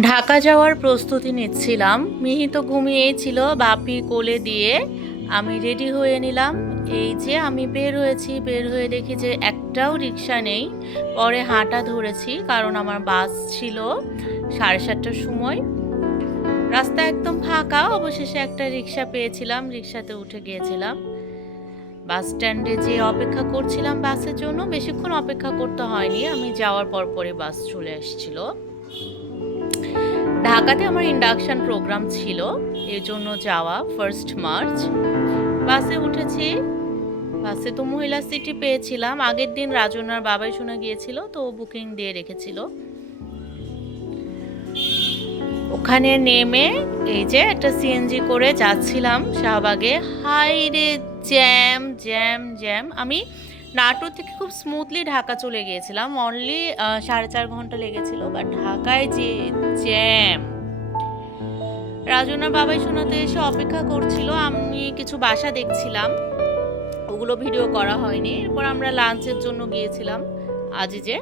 ঢাকা যাওয়ার প্রস্তুতি নিচ্ছিলাম। মিহি তো ঘুমিয়েই ছিল, বাপি কোলে দিয়ে আমি রেডি হয়ে নিলাম। এই যে আমি বের হয়েছি, বের হয়ে দেখি যে একটাও রিক্সা নেই। পরে হাঁটা ধরেছি, কারণ আমার বাস ছিল 7:30টার সময়। রাস্তা একদম ফাঁকা, অবশেষে একটা রিক্সা পেয়েছিলাম, রিক্সাতে উঠে গিয়েছিলাম। বাস স্ট্যান্ডে যে অপেক্ষা করছিলাম বাসের জন্য, বেশিক্ষণ অপেক্ষা করতে হয়নি, আমি যাওয়ার পর পরে বাস চলে এসেছিল। ঢাকাতে আমার ইন্ডাকশন প্রোগ্রাম ছিল, এর জন্য যাওয়া 1 মার্চ। বাসে উঠেছি। বাসে তো মহিলা সিটি পেয়েছিলাম, আগের দিন রাজনার বাবাই শোনা গিয়েছিল, তো বুকিং দিয়ে রেখেছিল। ওখানে নেমে এই যে একটা সিএনজি করে যাচ্ছিলাম শাহবাগে। হাই রে, জ্যাম জ্যাম জ্যাম! আমি নাটোর থেকে খুব স্মুথলি ঢাকা চলে গিয়েছিলাম, অনলি 4.5 ঘন্টা লেগেছিল, বাট ঢাকায় যে জ্যাম! রাজনার বাবাই শোনাতে এসে অপেক্ষা করছিল, আমি কিছু বাসা দেখছিলাম, ওগুলো ভিডিও করা হয়নি। এরপর আমরা লাঞ্চের জন্য গিয়েছিলাম আজিজে।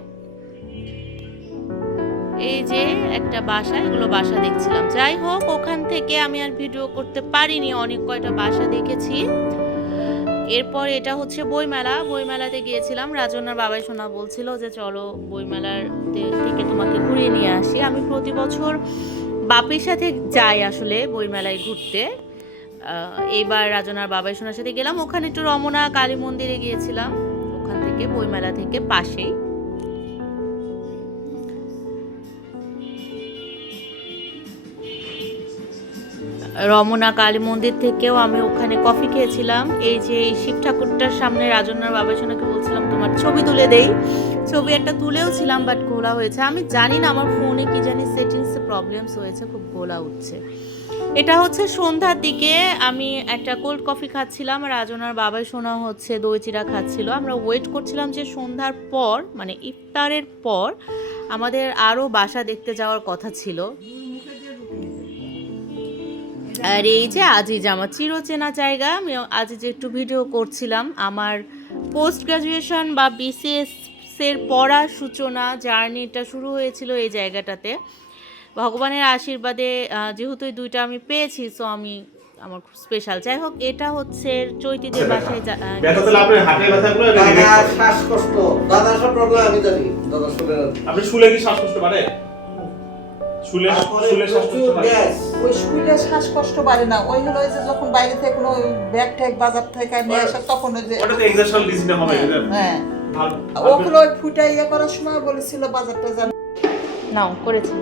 এই যে একটা বাসা, এগুলো বাসা দেখছিলাম। যাই হোক, ওখান থেকে আমি আর ভিডিও করতে পারিনি, অনেক কয়টা বাসা দেখেছি। এরপর এটা হচ্ছে বইমেলা, বইমেলাতে গিয়েছিলাম। রাজনার বাবাই শোনা বলছিল যে চলো বইমেলার থেকে তোমাকে ঘুরিয়ে নিয়ে আসি। আমি প্রতি বছর বাপির সাথে যাই আসলে বইমেলায় ঘুরতে। এইবার রাজনার বাবাই শোনার সাথে গেলাম। ওখানে একটু রমনা কালী মন্দিরে গিয়েছিলাম, ওখান থেকে বইমেলা থেকে পাশেই। রমনা কালী মন্দির থেকেও আমি ওখানে কফি খেয়েছিলাম। এই যে এই শিব ঠাকুরটার সামনে রাজনার বাবা সোনাকে বলছিলাম তোমার ছবি তুলে দেই, ছবি একটা তুলেও ছিলাম, বাট ঘোলা হয়েছে। আমি জানি না আমার ফোনে কি জানি সেটিংসে প্রবলেমস হয়েছে, খুব ঘোলা উঠছে। এটা হচ্ছে সন্ধ্যার দিকে, আমি একটা কোল্ড কফি খাচ্ছিলাম, রাজনার বাবাই সোনা হচ্ছে দই চিড়া খাচ্ছিল। আমরা ওয়েট করছিলাম যে সন্ধ্যার পর, মানে ইফতারের পর আমাদের আরও বাসা দেখতে যাওয়ার কথা ছিল। আর এই যে আজিজ, আমার চিরচেনা জায়গা। আমি আজিজে একটু ভিডিও করছিলাম। আমার পোস্ট গ্রাজুয়েশন বা বিসিএস এর পড়ার সূচনা, জার্নিটা শুরু হয়েছিল এই জায়গাটাতে। ভগবানের আশীর্বাদে যেহেতু এই দুইটা আমি পেয়েছি, সো আমি আমার খুব স্পেশাল। যাই হোক, এটা হচ্ছে চৈতিদের বাসায়। ব্যথা তাহলে আপনার হাতের ব্যথাগুলো দাদা শ্বাসকষ্ট, দাদা সব প্রবলেম আমি জানি, দাদা শুনে আপনি শুলে কি শ্বাসকষ্ট বাড়ে? শুলে শ্বাসকষ্ট বাড়ে? ওই শুলে শ্বাসকষ্ট বাড়ে না, ওই হলো যে যখন বাইরে থেকে কোনো ব্যাগ ট্যাগ বাজার থেকে নিয়ে আসে তখন ওই যে ওটা তো এক্সারসাইজ ডিজিনে হবে। হ্যাঁ, ভালো ওগুলো ওই ফুটা ইয়ে করার সময় বলেছিল বাজারটা জান নাও করেছি।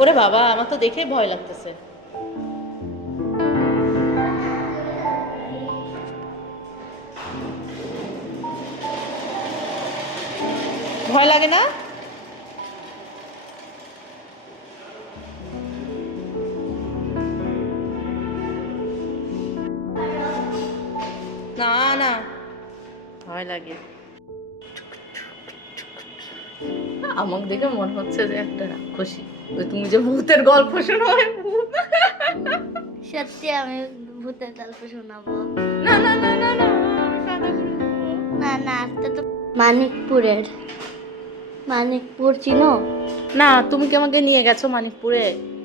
ওরে বাবা, আমার তো দেখে ভয় লাগতেছে। ভয় লাগে না? না না, ভয় লাগে। আমাকে দেখে মনে হচ্ছে যে একটা রাক্ষসী, ওই তুমি যে ভূতের গল্প শোনো, সত্যি আমি ভূতের গল্প শোনাবো। না না না না না, না না, আজকে তো মানিকপুর চিনো? না, তুমি কি আমাকে নিয়ে গেছো মানিকপুরে?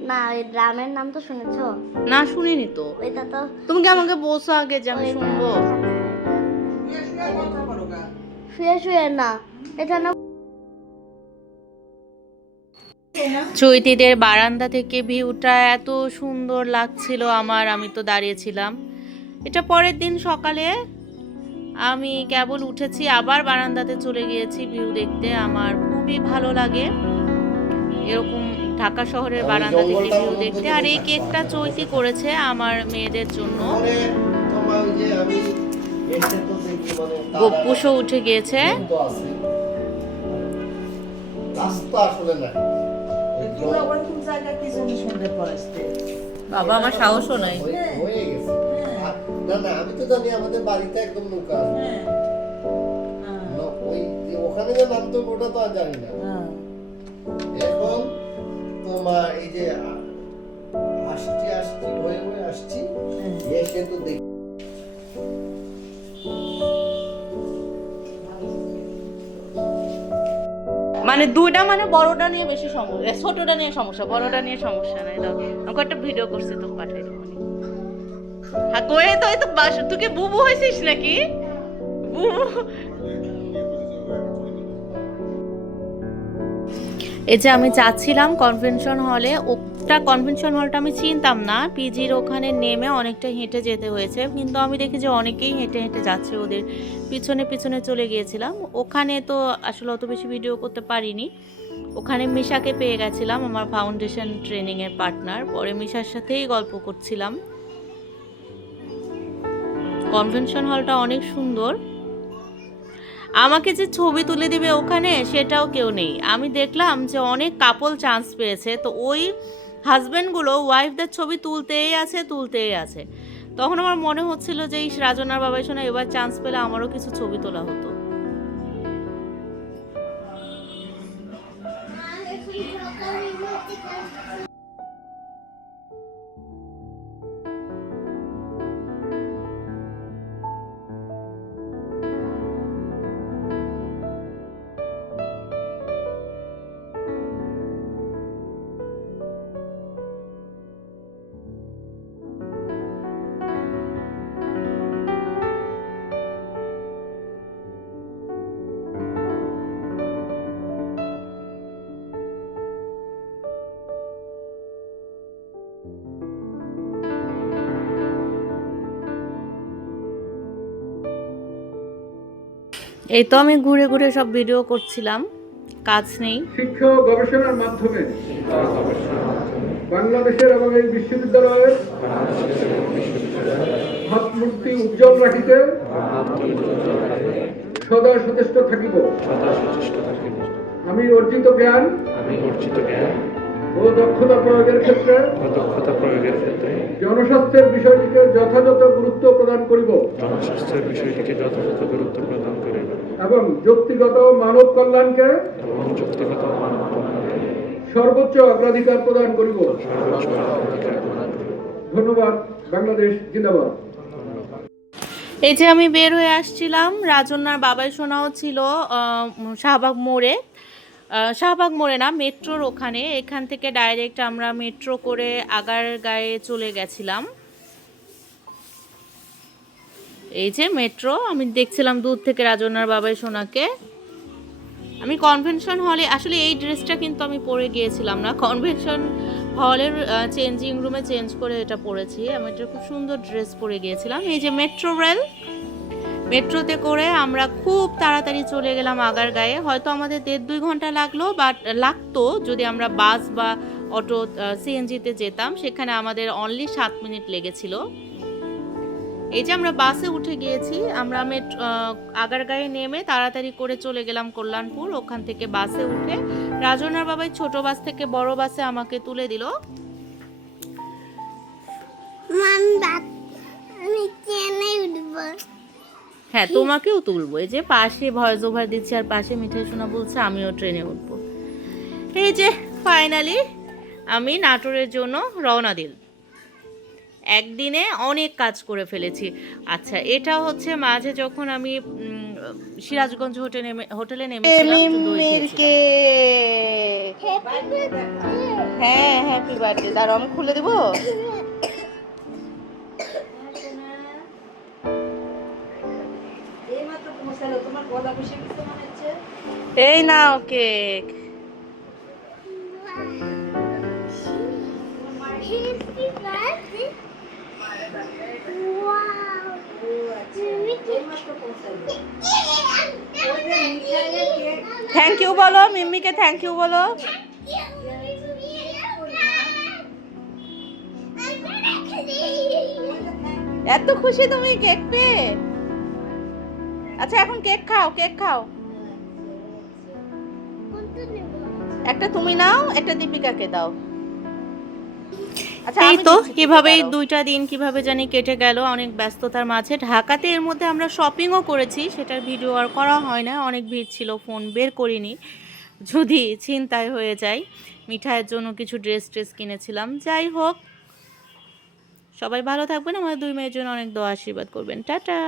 না, ওই গ্রামের নাম তো শুনেছো? না, শুনিনি তো। ওইটা তো তুমি কি আমাকে বলছো আগে যে আমি শুনবো? শুয়ে শুয়ে না, এটা না। চৈতিদের বারান্দা থেকে ভিউটা এত সুন্দর লাগছিল আমার, আমি তো দাঁড়িয়েছিলাম। এটা পরের দিন সকালে আমি কেবল উঠেছি, আবার বারান্দাতে চলে গিয়েছি ভিউ দেখতে। আমার খুবই ভালো লাগে এরকম ঢাকা শহরের বারান্দা থেকে ভিউ দেখতে। আর এই কেকটা চৈতি করেছে আমার মেয়েদের জন্য। তোমার ওই যে আমি এসে তো দেখি মানে গপ্পুসও উঠে গিয়েছে। তো আছে রাস্তা আসলে না তোমরা ওই কোন জায়গা কি জানি শুনতে পড়াইতে বাবা, আমার সাহসও নাই। হয়ে গেছে। না না, আমি তো জানি আমাদের বাড়িতে একদম নৌকা আছে। ওই যে ওখানে যে নাম তো ওটা তো আর জানি না। এখন তোমার এই যে আসছি হয়ে আসছি, এসে তো দেখি মানে দুইটা মানে বড়টা নিয়ে বেশি সমস্যা, ছোটটা নিয়ে সমস্যা, বড়টা নিয়ে সমস্যা নাই। দাও আমাকে একটা ভিডিও করছি তো পাঠাই দেবো। হ্যাঁ কয়ে তো এই তো তুই কি বুবু হয়েছিস নাকি? বুবু এই যে আমি যাচ্ছিলাম কনভেনশন হলে, ওটা কনভেনশন হলটা আমি চিনতাম না, পিজির ওখানে নেমে অনেকটা হেঁটে যেতে হয়েছে, কিন্তু আমি দেখি যে অনেকেই হেঁটে হেঁটে যাচ্ছে, ওদের পিছনে পিছনে চলে গিয়েছিলাম। ওখানে তো আসলে অত বেশি ভিডিও করতে পারিনি। ওখানে মিশাকে পেয়ে গেছিলাম, আমার ফাউন্ডেশন ট্রেনিংয়ের পার্টনার। পরে মিশার সাথেই গল্প করছিলাম। কনভেনশন হলটা অনেক সুন্দর। আমাকে যে ছবি তুলে দিবে ওখানে সেটাও কেউ নেই। আমি দেখলাম যে অনেক কাপল চান্স পেয়েছে, তো ওই হাজব্যান্ডগুলো ওয়াইফদের ছবি তুলতেই আছে। তখন আমার মনে হচ্ছিল যে এই রাজনার বাবাই শোনা এবার চান্স পেলে আমারও কিছু ছবি তোলা হতো। এই তো আমি ঘুরে ঘুরে সব ভিডিও করছিলাম, কাজ নেই। শিক্ষা ও গবেষণার মাধ্যমে বাংলাদেশের এবং এই বিশ্ববিদ্যালয়ের ভাবমূর্তি উজ্জ্বল রাখিতে সদা সচেষ্ট থাকিব। আমি অর্জিত জ্ঞান ও দক্ষতা প্রয়োগের ক্ষেত্রে জনস্বাস্থ্যের বিষয়টিকে যথাযথ গুরুত্ব প্রদান করিব এবং ব্যক্তিগত মানব কল্যাণকে সর্বোচ্চ অগ্রাধিকার প্রদান করিব। ধন্যবাদ। বাংলাদেশ জিন্দাবাদ। এই যে আমি বের হয়ে আসছিলাম, রাজন্যার বাবাই সোনাও ছিল শাহবাগ মোড়ে না, মেট্রোর ওখানে। এখান থেকে ডাইরেক্ট আমরা মেট্রো করে আগারগাঁয়ে চলে গেছিলাম। এই যে মেট্রো, আমি দেখছিলাম দূর থেকে রাজন্যার বাবাই সোনাকে। আমি কনভেনশন হলে, আসলে এই ড্রেসটা কিন্তু আমি পরে গিয়েছিলাম না, কনভেনশন হলের চেঞ্জিং রুমে চেঞ্জ করে এটা পরেছি। আমি একটা খুব সুন্দর ড্রেস পরে গিয়েছিলাম। এই যে মেট্রো রেল, মেট্রোতে করে আমরা খুব তাড়াতাড়ি চলে গেলাম আগারগাঁয়ে। হয়তো আমাদের 1.5-2 ঘন্টা লাগতো যদি আমরা বাস বা অটো সিএনজিতে যেতাম। সেখানে আমাদের অনলি 7 মিনিট লেগেছিল। এই যে আমরা বাসে উঠে গিয়েছি, আমরা আগারগাঁয়ে নেমে তাড়াতাড়ি করে চলে গেলাম কল্যাণপুর। ওখান থেকে বাসে উঠে রাজনার বাবাই ছোট বাস থেকে বড় বাসে আমাকে তুলে দিল। হ্যাঁ তোমাকেও তুলবো। এই যে পাশে ভয়েস ওভার দিচ্ছে আর পাশে মিঠাই সোনা বলছে আমিও ট্রেনে উঠবো। এই যে ফাইনালি আমি নাটোরের জন্য রওনা দিল। একদিনে অনেক কাজ করে ফেলেছি। আচ্ছা, এটা হচ্ছে মাঝে যখন আমি সিরাজগঞ্জ হোটেলে নেমেছিলাম। হ্যাঁ হ্যাপি বার্থডে। দাঁড়াও আমি খুলে দেবো। এই নাও কেক। থ্যাংক ইউ বলো মিম্মিকে, থ্যাংক ইউ বলো। এত খুশি তুমি কেক পেয়ে? আচ্ছা এখন কেক খাও, কেক খাও। একটা তুমি নাও, একটা দীপিকাকে দাও। আচ্ছা এই তো কিভাবে 2টা দিন কিভাবে জানি কেটে গেল অনেক ব্যস্ততার মাঝে। ঢাকাতে এর মধ্যে আমরা শপিংও করেছি, সেটার ভিডিও আর করা হয় না, অনেক ভিড় ছিল, ফোন বের করিনি যদি চিন্তায় হয়ে যায়। মিঠাইয়ের জন্য কিছু ড্রেস কিনেছিলাম। যাই হোক, সবাই ভালো থাকবেন, আমাদের 2 মেয়ের জন্য অনেক দোয়া আশীর্বাদ করবেন। টাটা।